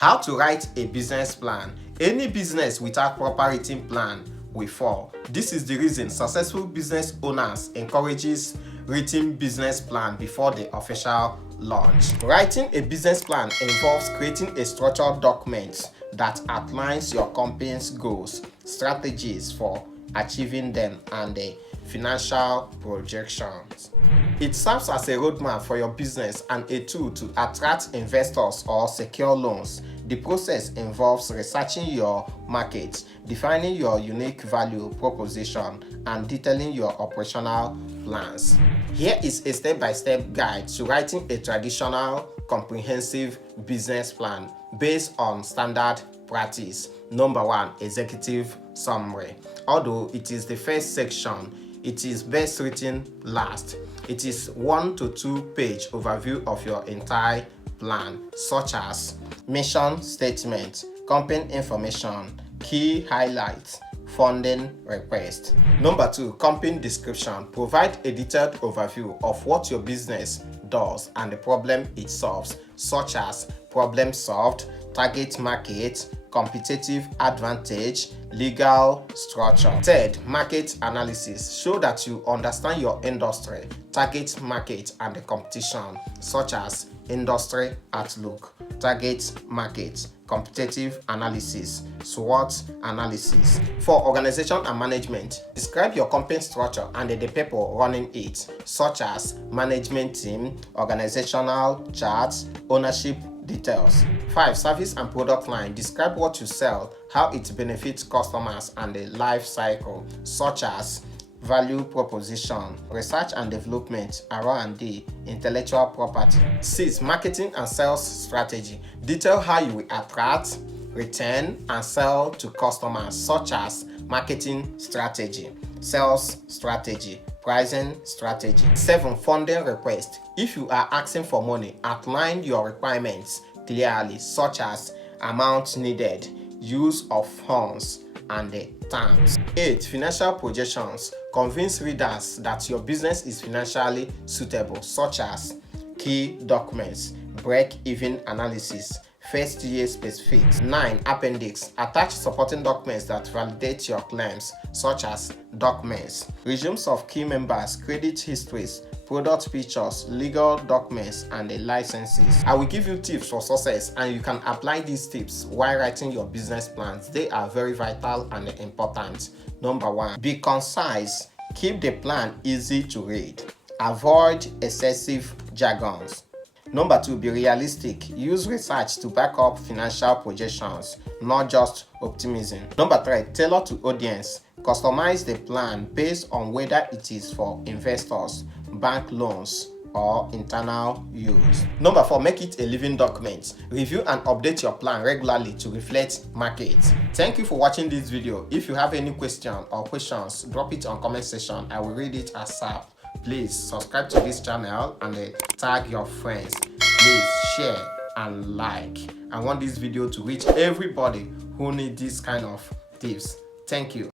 How to write a business plan. Any business without proper written plan will fall. This is the reason successful business owners encourages written business plan before the official launch. Writing a business plan involves creating a structured document that outlines your company's goals, strategies for achieving them, and the financial projections. It serves as a roadmap for your business and a tool to attract investors or secure loans. The process involves researching your market, defining your unique value proposition, and detailing your operational plans. Here is a step-by-step guide to writing a traditional, comprehensive business plan based on standard practice. Number 1, executive summary. Although it is the first section, it is best written last. It is 1 to 2 page overview of your entire plan, such as mission statement, company information, key highlights, funding request. Number 2, company description. Provide a detailed overview of what your business does and the problem it solves, such as problem solved, target market, competitive advantage, legal structure. Third, market analysis. Show that you understand your industry, target market, and the competition, such as industry outlook, target market, competitive analysis, SWOT analysis. For organization and management, describe your company structure and the people running it, such as management team, organizational charts, ownership details. 5, service and product line. Describe what you sell, how it benefits customers, and the life cycle, such as value proposition, research and development, R&D, intellectual property. 6, marketing and sales strategy. Detail how you will attract, retain, and sell to customers, such as marketing strategy, sales strategy, pricing strategy. 7, funding request. If you are asking for money, outline your requirements clearly, such as amount needed, use of funds, and the terms. 8, financial projections. Convince readers that your business is financially suitable, such as key documents, break-even analysis, first year specifics. 9, appendix. Attach supporting documents that validate your claims, such as documents, resumes of key members, credit histories, product pictures, legal documents, and the licenses. I will give you tips for success, and you can apply these tips while writing your business plans. They are very vital and important. Number 1, be concise. Keep the plan easy to read. Avoid excessive jargons. Number 2, be realistic. Use research to back up financial projections, not just optimism. Number 3, tailor to audience. Customize the plan based on whether it is for investors, bank loans, or internal use. Number 4, make it a living document. Review and update your plan regularly to reflect market. Thank you for watching this video. If you have any question or questions, drop it on comment section. I will read it ASAP. Please subscribe to this channel and tag your friends. Please share and like. I want this video to reach everybody who needs this kind of tips. Thank you.